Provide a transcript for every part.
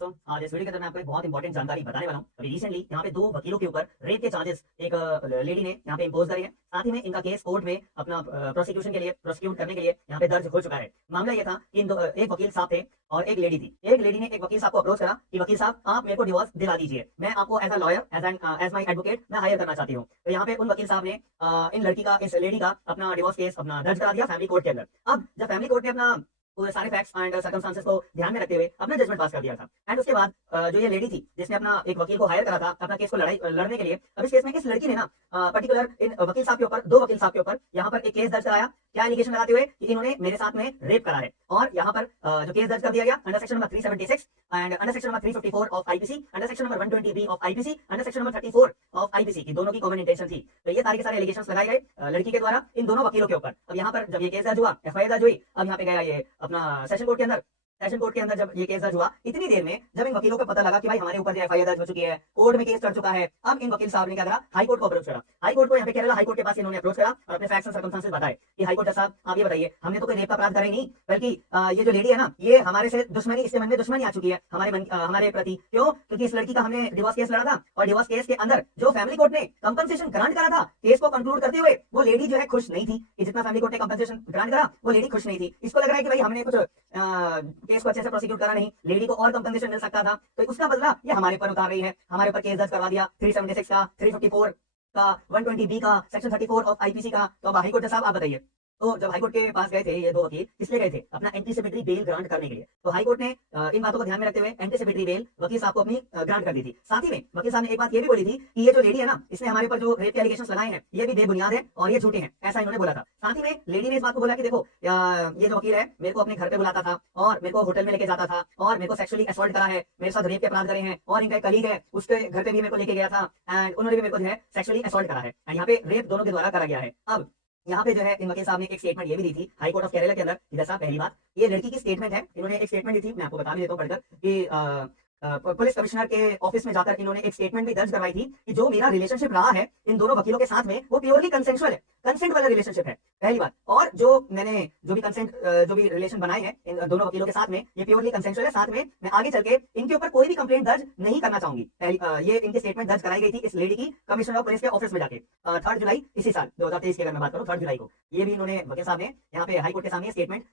तो आज इस वीडियो के अंदर मैं आपको एक बहुत इंपॉर्टेंट जानकारी बताने वाला हूँ। अभी रिसेंटली यहाँ पे दो वकीलों के ऊपर रेप के चार्जेस एक लेडी ने यहाँ पे इम्पोज करे हैं। साथ ही में इनका केस कोर्ट में अपना प्रोसिक्यूशन के लिए प्रोसिक्यूट करने के लिए यहाँ पे दर्ज हो चुका है। मामला ये था कि एक वकील साहब थे और एक लेडी थी। एक लेडी ने एक वकील साहब को अप्रोच करा कि वकील साहब आप मेरे को डिवोर्स दिला दीजिए, मैं आपको as a lawyer as my advocate मैं हायर करना चाहती हूँ। तो यहाँ पे उन वकील साहब ने इस लेडी का अपना डिवोर्स केस अपना दर्ज करा दिया फैमिली कोर्ट के अंदर। अब जब फैमिली कोर्ट ने अपना पूरे सारे फैक्ट्स एंड सर्कमस्टांसेस को ध्यान में रखते हुए अपना जजमेंट पास कर दिया था। एंड उसके बाद जो ये लेडी थी जिसने अपना एक वकील को हायर करा था अपना केस को लड़ने के लिए, अब इस केस में इस लड़की ने ना पर्टिकुलर इन वकील साहब के ऊपर, दो वकील साहब के ऊपर यहाँ पर एक केस दर्ज कराया। क्या एलिगेशन लगाते हुए कि इन्होंने मेरे साथ में रेप करा है। और यहाँ पर जो केस दर्ज कर दिया गया under section number 376 and under section number 354 of IPC, under section number 120 of IPC, under section number 34 of IPC की दोनों की कॉमन इंटेंशन थी। तो ये सारे के सारे एलिगेशंस लगाए गए लड़की के द्वारा इन दोनों वकीलों के ऊपर। अब यहाँ पर जब ये केस दर्ज हुआ, एफआईआर दर्ज हुई, अब यहाँ पे गया ये अपना सेशन कोर्ट के अंदर जब ये केस दर्ज हुआ, इतनी देर में जब इन वकीलों को पता लगा कि भाई हमारे ऊपर जो एफआईआर दर्ज हो चुकी है, कोर्ट में केस चढ़ चुका है, अब इन वकील साहब ने क्या करा, हाई कोर्ट को अप्रोच करा। हाई कोर्ट को यहाँ पे केरला हाई कोर्ट के पास इन्होंने अप्रोच करा और अपने फैक्ट्स एंड सर्कमस्टांसेस बताए कि हाई कोर्ट साहब आप ये बताइए, हमने तो कोई रेप का अपराध करा ही नहीं, बल्कि ये जो लेडी है ना, ये हमारे से दुश्मनी, इसके मन में दुश्मनी आ चुकी है हमारे प्रति। क्यों? क्योंकि इस लड़की का हमने डिवोर्स केस लड़ा था और डिवोर्स केस के अंदर जो फैमिली कोर्ट ने कंपनसेशन ग्रांट करा था केस को कंक्लूड करते हुए, वो लेडी जो है खुश नहीं थी कि जितना फैमिली कोर्ट ने कंपनसेशन ग्रांट करा वो लेडी खुश नहीं थी। इसको लग रहा है कि भाई हमने कुछ केस को अच्छे से प्रोसिक्यूट करा नहीं, लेडी को और कंपनसेशन मिल सकता था, तो उसका बदला ये हमारे ऊपर उतार रही है, हमारे ऊपर केस दर्ज करवा दिया 376 का, 354 का, 120 बी का, सेक्शन 34 ऑफ आईपीसी का। तो अब हाईकोर्ट साहब आप बताइए। तो जब हाईकोर्ट के पास गए थे ये दो वकील, इसलिए गए थे अपना एंटीसिपेटरी बेल ग्रांट करने के लिए। तो हाईकोर्ट ने इन बातों को ध्यान में रखते हुए एंटीसिपेटरी बेल वकील साहब को अपनी ग्रांट कर दी थी। साथ ही में वकील साहब ने एक बात ये भी बोली थी कि ये जो लेडी है ना, इसने हमारे ऊपर जो रेप के एलिगेशंस लगाए हैं ये भी बेबुनियाद है और ये झूठे हैं, ऐसा इन्होंने बोला था। साथ ही में लेडी ने इस बात को बोला कि देखो ये जो वकील है मेरे को अपने घर पे बुलाता था और मेरे को होटल में लेके जाता था और मेरे को सेक्सुअली असॉल्ट करा है, मेरे साथ रेप के अपराध करे हैं, और इनका एक कलीग है उसके घर पे भी मेरे को लेके गया था एंड उन्होंने भी मेरे को जो है सेक्सुअली असॉल्ट करा है एंड यहाँ पे रेप दोनों के द्वारा करा गया है। अब यहाँ पे जो है इन वकील साहब ने एक स्टेटमेंट ये भी दी थी हाई कोर्ट ऑफ केरला के अंदर कि जैसा पहली बात ये लड़की की स्टेटमेंट है, इन्होंने एक स्टेटमेंट दी थी, मैं आपको बता भी देता हूँ पढ़कर कि पुलिस कमिश्नर के ऑफिस में जाकर इन्होंने एक स्टेटमेंट भी दर्ज करवाई थी कि जो मेरा रिलेशनशिप रहा है इन दोनों वकीलों के साथ में वो प्योरली कंसेंशुअल है, कंसेंट वाला रिलेशनशिप है, पहली बात। और जो मैंने जो भी कंसेंट जो भी रिलेशन बनाए हैं इन दोनों वकीलों के साथ में ये प्योरली कंसेंशुअल है। साथ में मैं आगे चल के इनके ऊपर कोई भी कंप्लेंट दर्ज नहीं करना चाहूंगी। ये इनकी स्टेटमेंट दर्ज कराई गई थी इस लेडी की कमिश्नर ऑफ पुलिस के ऑफिस में जाके 3 जुलाई इसी साल 2023 की अगर मैं बात करूँ 3 जुलाई को ये भी इन्होंने वकील साहब ने यहाँ पे हाईकोर्ट के सामने स्टेटमेंट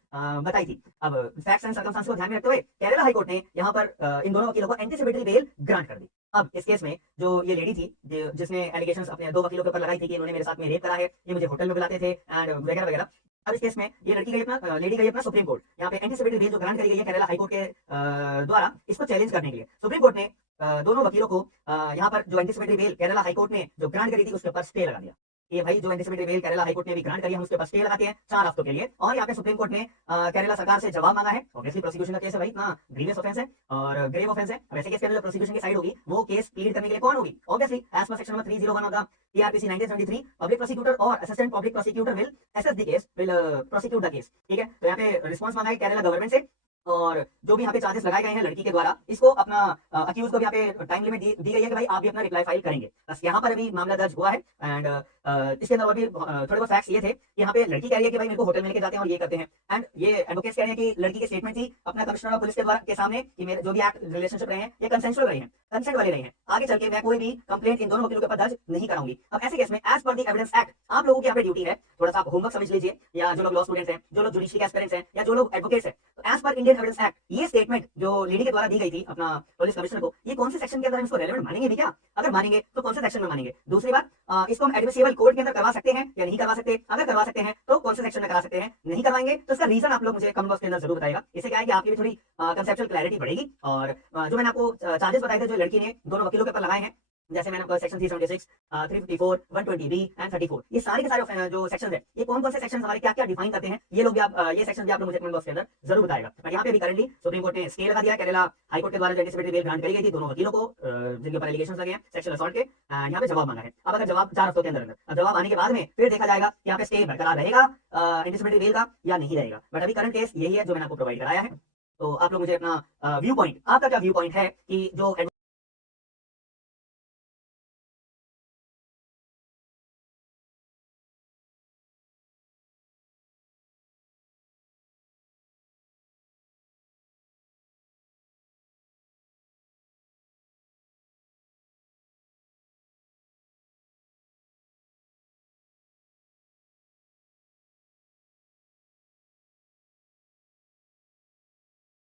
बताई थी। अब फैक्ट्स एंड सर्कमस्टांसेस को ध्यान में रखते हुए केरला हाईकोर्ट ने यहाँ पर इन दोनों वकीलों को एंटीसिपेटरी बेल ग्रांट कर दी। अब इस केस में जो ये लेडी थी जिसने एलिगेशंस अपने दो वकीलों के ऊपर लगाई थी कि इन्होंने मेरे साथ में रेप करा है, ये मुझे होटल में बुलाते थे एंड वगैरह वगैरह। अब इस केस में ये लड़की गई अपना लेडी गई अपना सुप्रीम कोर्ट, यहाँ पे एंटीसिपेटरी बेल जो ग्रांट करी गई है केरला हाईकोर्ट के द्वारा, इसको चैलेंज करने के लिए सुप्रीम कोर्ट ने दोनों वकीलों को यहाँ पर जो एंटीसिपेटरी बेल केरला हाईकोर्ट ने जो ग्रांट करी थी उसके ऊपर स्टे लगा दिया। ये भाई जो एंटीसिपेटरी बेल केरला हाईकोर्ट ने भी ग्रांट करी है हम उसके ऊपर स्टे लगाते हैं 4 हफ्तों के लिए। और यहाँ पे सुप्रीम कोर्ट ने केरला सरकार से जवाब मांगा है। ऑब्वियसली प्रोसिक्यूशन का केस है भाई, इतना ग्रीवियस ऑफेंस है और ग्रेव ऑफेंस है। वैसे केस के अंदर जो प्रोसिक्यूशन की साइड होगी वो केस प्लीड करने के लिए कौन होगी? Obviously as per section number 301 of the PRPC 1973 public prosecutor और assistant public prosecutor will assess the case, will prosecute the case. ठीक है, तो यहाँ पे रिस्पांस मांगा है केरला गवर्नमेंट से और जो भी यहाँ पे चार्जेस लगाए गए हैं लड़की के द्वारा इसको अपना अक्यूज को भी यहाँ पे टाइम लिमिट दी गई है कि भाई आप भी अपना रिप्लाई फाइल करेंगे। बस यहाँ पर अभी मामला दर्ज हुआ है एंड इसके अंदर और भी थोड़े बहुत फैक्ट्स ये थे कि यहाँ पे लड़की कह रही है कि भाई मेरे को होटल में लेके जाते हैं और ये करते हैं एंड ये एडवोकेट्स कह रहे हैं कि लड़की की स्टेटमेंट थी अपना कमिश्नर ऑफ पुलिस के द्वारा के सामने कि मेरे जो भी एक्ट रिलेशनशिप रहे हैं ये कंसेंशुअल रहे हैं, कंसेंट वाले रहे हैं। आगे चल के मैं कोई भी कंप्लेंट इन दोनों वकीलों के ऊपर दर्ज नहीं कराऊंगी। अब ऐसे केस में as per the evidence act आप लोगों की यहाँ पे ड्यूटी है, थोड़ा सा आप होमवर्क समझ लीजिए, या जो लोग लॉ स्टूडेंट्स हैं, जो लोग जुडिशियरी एस्पिरेंट्स हैं, या जो लोग एडवोकेट्स हैं, तो as per Indian Evidence Act ये स्टेटमेंट जो लेडी के द्वारा दी गई थी अपना पुलिस कमिश्नर को, ये कौन से सेक्शन के अंदर हम इसको रेलेवेंट मानेंगे भी क्या? अगर मानेंगे तो कौन से सेक्शन में मानेंगे? दूसरी बात, इसको हम एडमिसिबल कोर्ट के अंदर करवा सकते हैं या नहीं करवा सकते? अगर करवा सकते हैं तो कौन से सेक्शन में करा सकते हैं? नहीं करवाएंगे तो इसका रीजन आप लोग मुझे कमेंट बॉक्स के अंदर जरूर बताएगा। इससे क्या है कि आपकी भी थोड़ी कंसेप्चुअल क्लैरिटी बढ़ेगी। और जो मैंने आपको चार्जेस बताए थे जो लड़की ने दोनों वकीलों के ऊपर लगाए हैं, जैसे मैंने आपको सेक्शन 376, 354, 120 बी एंड 34, ये सारे के सारे जो सेक्शन है ये कौन कौन से सेक्शन हमारे क्या क्या डिफाइन करते हैं, ये लोग भी आप ये सेक्शन भी आप लोग मुझे कमेंट बॉक्स के अंदर जरूर बताएगा। मैं यहाँ पे भी करंटली सुप्रीम कोर्ट ने स्टे लगा दिया केरला हाईकोर्ट के द्वारा जो एंटीसिपेटरी बेल ग्रांट करी गई थी दोनों वकीलों को जिनके ऊपर एलिगेशंस लगे हैं सेक्सुअल असॉल्ट के, यहाँ पे जवाब मांगा है। अब अगर जवाब 4 हफ्तों के अंदर अब जवाब आने के बाद में फिर देखा जाएगा कि यहाँ पे स्टे बरकरार रहेगा एंटीसिपेटरी बेल का या नहीं रहेगा। बट अभी करंट केस यही है जो मैंने आपको प्रोवाइड कराया है। तो आप लोग मुझे अपना व्यू पॉइंट, आपका क्या व्यू पॉइंट है कि जो